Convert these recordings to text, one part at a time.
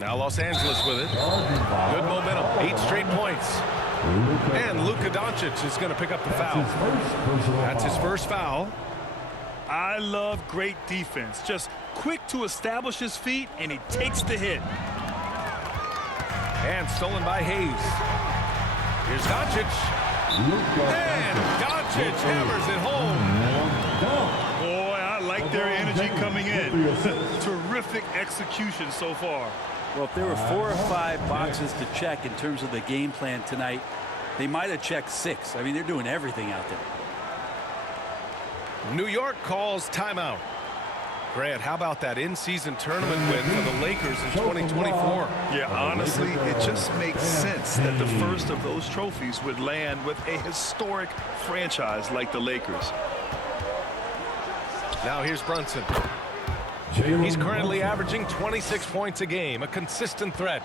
Now Los Angeles with it. Good momentum. 8 straight points. And Luka Doncic is going to pick up the foul. That's his first foul. I love great defense. Just quick to establish his feet, and he takes the hit. And stolen by Hayes. Here's Doncic. And Doncic hammers it home. Boy, I like their energy coming in. Terrific execution so far. Well, if there were 4 or 5 boxes to check in terms of the game plan tonight, they might have checked 6. I mean, they're doing everything out there. New York calls timeout. Grant, how about that in-season tournament win for the Lakers in 2024? Yeah, honestly, it just makes sense that the first of those trophies would land with a historic franchise like the Lakers. Now here's Brunson. He's currently averaging 26 points a game, a consistent threat.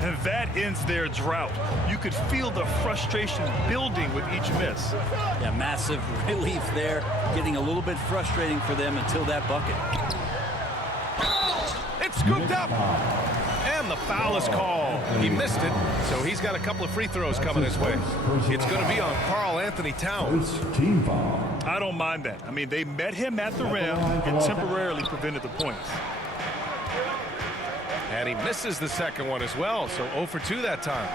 And that ends their drought. You could feel the frustration building with each miss. Yeah, massive relief there. Getting a little bit frustrating for them until that bucket. It's scooped up. And the foul is called. He missed it, so he's got a couple of free throws coming his way. It's going to be on Karl-Anthony Towns. I don't mind that. I mean, they met him at the rim and temporarily prevented the points. And he misses the second one as well, so 0 for 2 that time.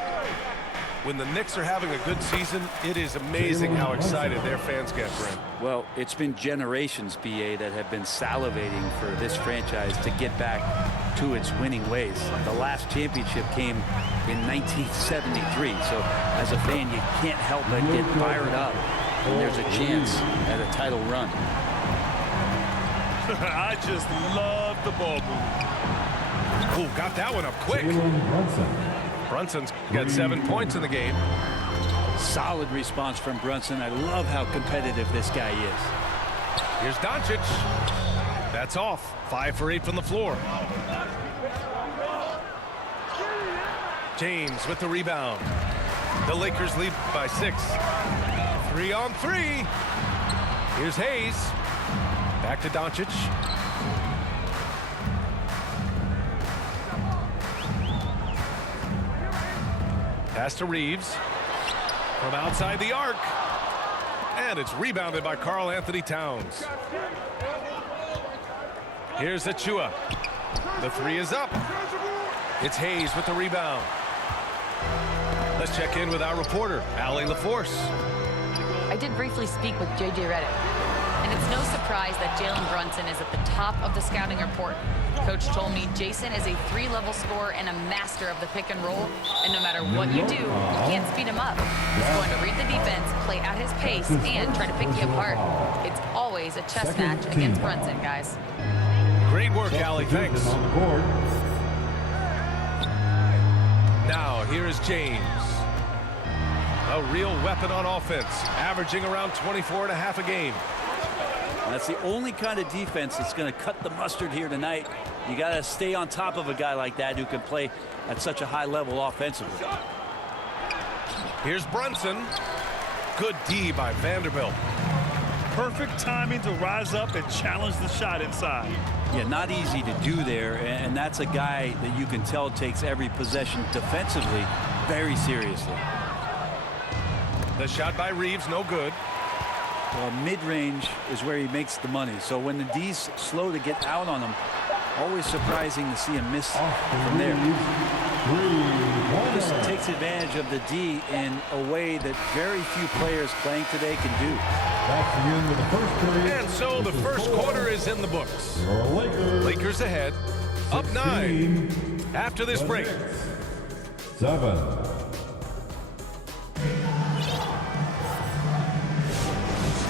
When the Knicks are having a good season, it is amazing how excited their fans get, Brent. Well, it's been generations, BA, that have been salivating for this franchise to get back to its winning ways. The last championship came in 1973, so as a fan, you can't help but get fired up when there's a chance at a title run. I just love the ball move. Oh, got that one up quick. Brunson's got 7 points in the game. Solid response from Brunson. I love how competitive this guy is. Here's Doncic. That's off. 5 for 8 from the floor. James with the rebound. The Lakers lead by 6. 3 on 3. Here's Hayes. Back to Doncic. Pass to Reeves from outside the arc. And it's rebounded by Karl-Anthony Towns. Here's Achua. The 3 is up. It's Hayes with the rebound. Let's check in with our reporter, Allie LaForce. I did briefly speak with J.J. Redick, and it's no surprise that Jalen Brunson is at the top of the scouting report. Coach told me Jason is a 3-level scorer and a master of the pick and roll, and no matter what you do, you can't speed him up. He's going to read the defense, play at his pace, and try to pick you apart. It's always a chess match against Brunson, guys. Great work, Allie. Thanks. Now, here is James. A real weapon on offense, averaging around 24.5 a game. That's the only kind of defense that's going to cut the mustard here tonight. You got to stay on top of a guy like that who can play at such a high level offensively. Here's Brunson. Good D by Vanderbilt. Perfect timing to rise up and challenge the shot inside. Yeah, not easy to do there, and that's a guy that you can tell takes every possession defensively very seriously. The shot by Reeves, no good. Well, mid-range is where he makes the money. So when the D's slow to get out on him, always surprising to see him miss from there. This takes advantage of the D in a way that very few players playing today can do. That's the end of the first period. And so the first quarter is in the books. Lakers ahead, up 9 after this break. 7.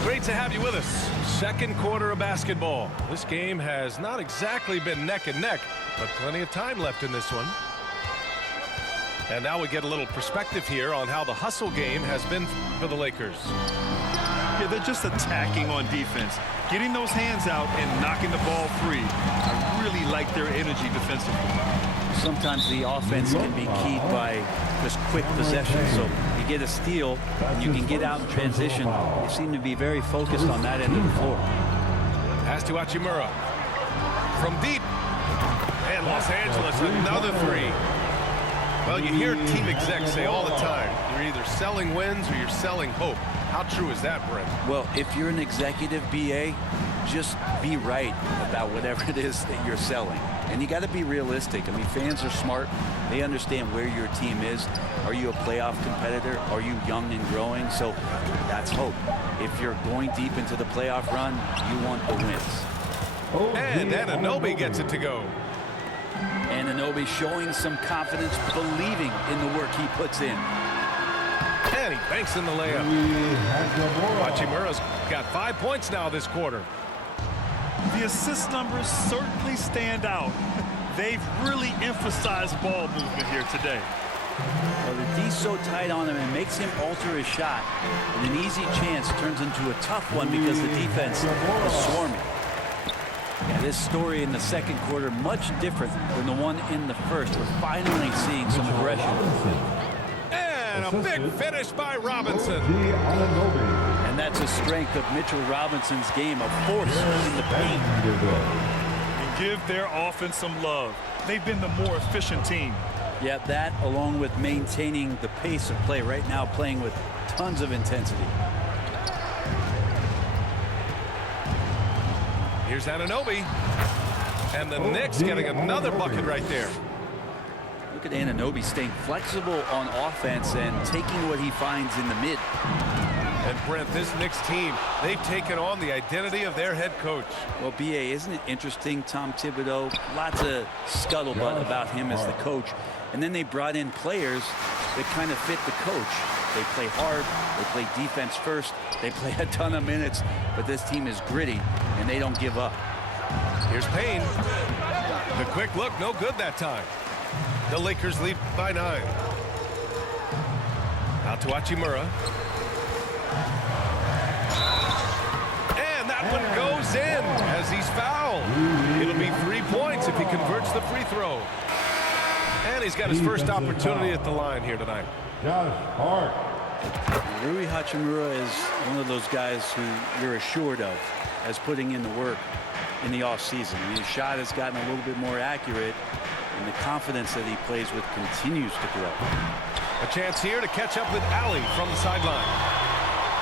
Great to have you with us. Second quarter of basketball. This game has not exactly been neck and neck, but plenty of time left in this one. And now we get a little perspective here on how the hustle game has been for the Lakers. Yeah, they're just attacking on defense, getting those hands out and knocking the ball free. I really like their energy defensively. Sometimes the offense can be keyed by just quick possession. So you get a steal and you can get out in transition. They seem to be very focused on that end of the floor. Pass to Hachimura. From deep. And Los Angeles, another three. Well, you hear team execs say all the time, you're either selling wins or you're selling hope. How true is that, Brent? Well, if you're an executive BA, just be right about whatever it is that you're selling. And you got to be realistic. I mean, fans are smart. They understand where your team is. Are you a playoff competitor? Are you young and growing? So that's hope. If you're going deep into the playoff run, you want the wins. And Anunoby gets it to go. Anunoby showing some confidence, believing in the work he puts in. And he banks in the layup. Hachimura's got 5 points now this quarter. The assist numbers certainly stand out. They've really emphasized ball movement here today. Well, the D's so tight on him and makes him alter his shot. And an easy chance turns into a tough one because the defense is swarming. Yeah, this story in the second quarter much different than the one in the first. We're finally seeing some aggression. And a big finish by Robinson. And that's a strength of Mitchell Robinson's game, a force in the paint. And give their offense some love. They've been the more efficient team. Yeah, that along with maintaining the pace of play right now, playing with tons of intensity. Here's Anunoby. And the Knicks getting another bucket right there. Look at Anunoby staying flexible on offense and taking what he finds in the mid. And Brent, this Knicks team, they've taken on the identity of their head coach. Well, BA, isn't it interesting, Tom Thibodeau, lots of scuttlebutt about him as the coach. And then they brought in players that kind of fit the coach. They play hard, they play defense first, they play a ton of minutes, but this team is gritty and they don't give up. Here's Payne. The quick look, no good that time. The Lakers lead by 9. Out to Hachimura. And that one goes in as he's fouled. It'll be 3 points if he converts the free throw. And he's got his first opportunity at the line here tonight. Josh Hart. Rui Hachimura is one of those guys who you're assured of as putting in the work in the offseason. I mean, his shot has gotten a little bit more accurate, and the confidence that he plays with continues to grow. A chance here to catch up with Allie from the sideline.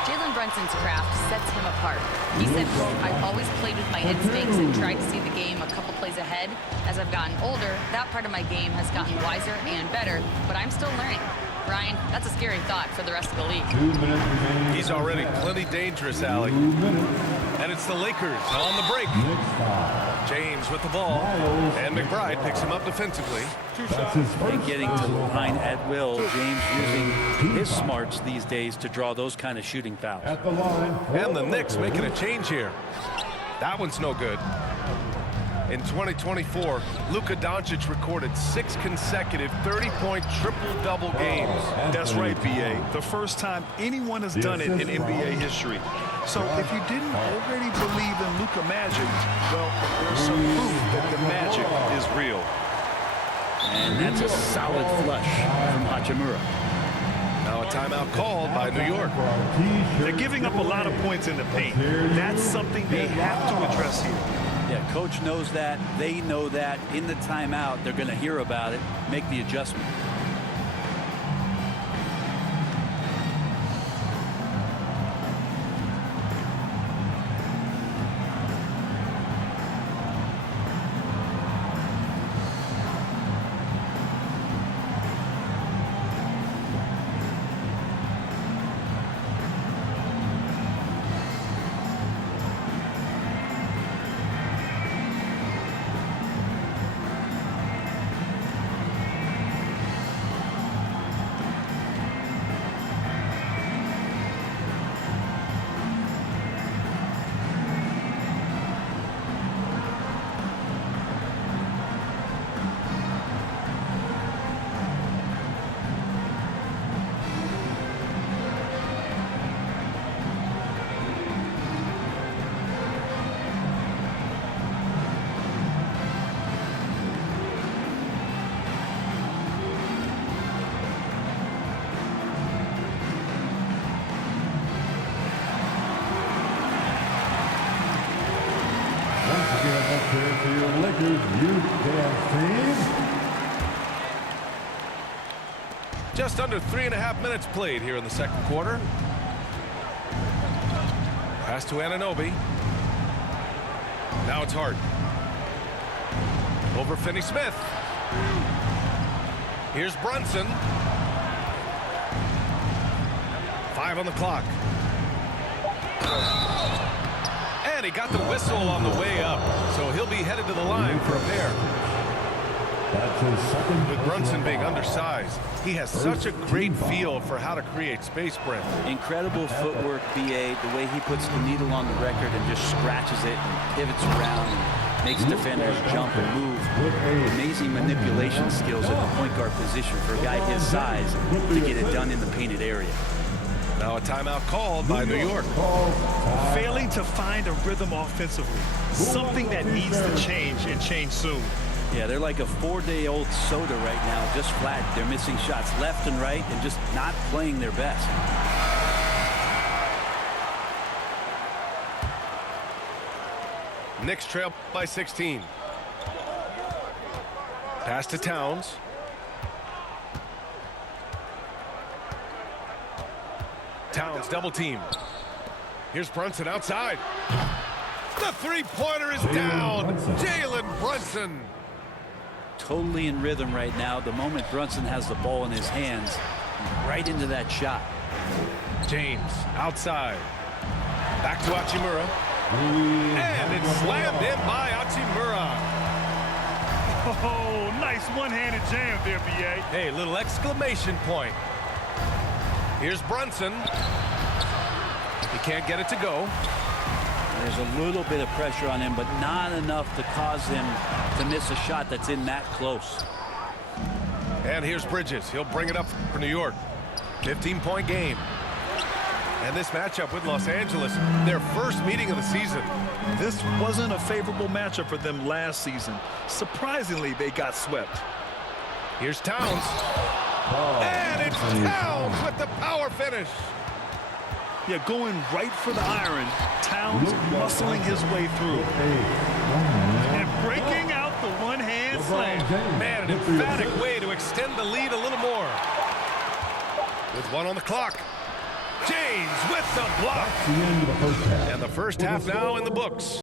Jalen Brunson's craft sets him apart. He said, quote, "I've always played with my instincts and tried to see the game a couple plays ahead. As I've gotten older, that part of my game has gotten wiser and better, but I'm still learning." Ryan, that's a scary thought for the rest of the league. 2 minutes remaining. He's already plenty dangerous, Allie. 2 minutes. And it's the Lakers on the break. Knicks foul. James with the ball. And McBride picks him up defensively. That's his first And getting to the foul. line at will, James using his smarts these days to draw those kind of shooting fouls. At the line. And the Knicks making a change here. That one's no good. In 2024, Luka Doncic recorded 6 consecutive 30-point triple-double games. That's right, BA. The first time anyone has done it in NBA history. So if you didn't already believe in Luka Magic, well, there's some proof that the magic is real. And that's a solid flush from Hachimura. Now a timeout called by New York. They're giving up a lot of points in the paint. That's something they have to address here. Yeah, coach knows that. They know that. In the timeout, they're going to hear about it, make the adjustment. UCAS team. Just under 3.5 minutes played here in the second quarter. Pass to Anunoby. Now it's Hart. Over Finney-Smith. Here's Brunson. 5 on the clock. And he got the whistle on the way up, so he'll be headed to the line for a pair. That's his second. With Brunson being undersized, he has such a great feel for how to create space, Brent. Incredible footwork, BA, the way he puts the needle on the record and just scratches it and pivots around and makes defenders jump and move. Amazing manipulation skills at the point guard position for a guy his size to get it done in the painted area. Now a timeout called by New York. Failing to find a rhythm offensively. Something that needs to change and change soon. Yeah, they're like a 4-day-old soda right now, just flat. They're missing shots left and right and just not playing their best. Knicks trail by 16. Pass to Towns. Towns double team. Here's Brunson outside. The three-pointer is down. Jalen Brunson. Totally in rhythm right now. The moment Brunson has the ball in his hands, right into that shot. James outside. Back to Hachimura. And it's slammed in by Hachimura. Oh, nice one-handed jam there, B.A. Hey, little exclamation point. Here's Brunson. He can't get it to go. There's a little bit of pressure on him, but not enough to cause him to miss a shot that's in that close. And here's Bridges. He'll bring it up for New York. 15-point game. And this matchup with Los Angeles, their first meeting of the season. This wasn't a favorable matchup for them last season. Surprisingly, they got swept. Here's Towns. And it's Towns with the power finish. Yeah, going right for the iron. Towns muscling his way through. And breaking out the one-hand slam. Man, an emphatic way to extend the lead a little more. With 1 on the clock. James with the block. The end of the first half. And the first half now in the books.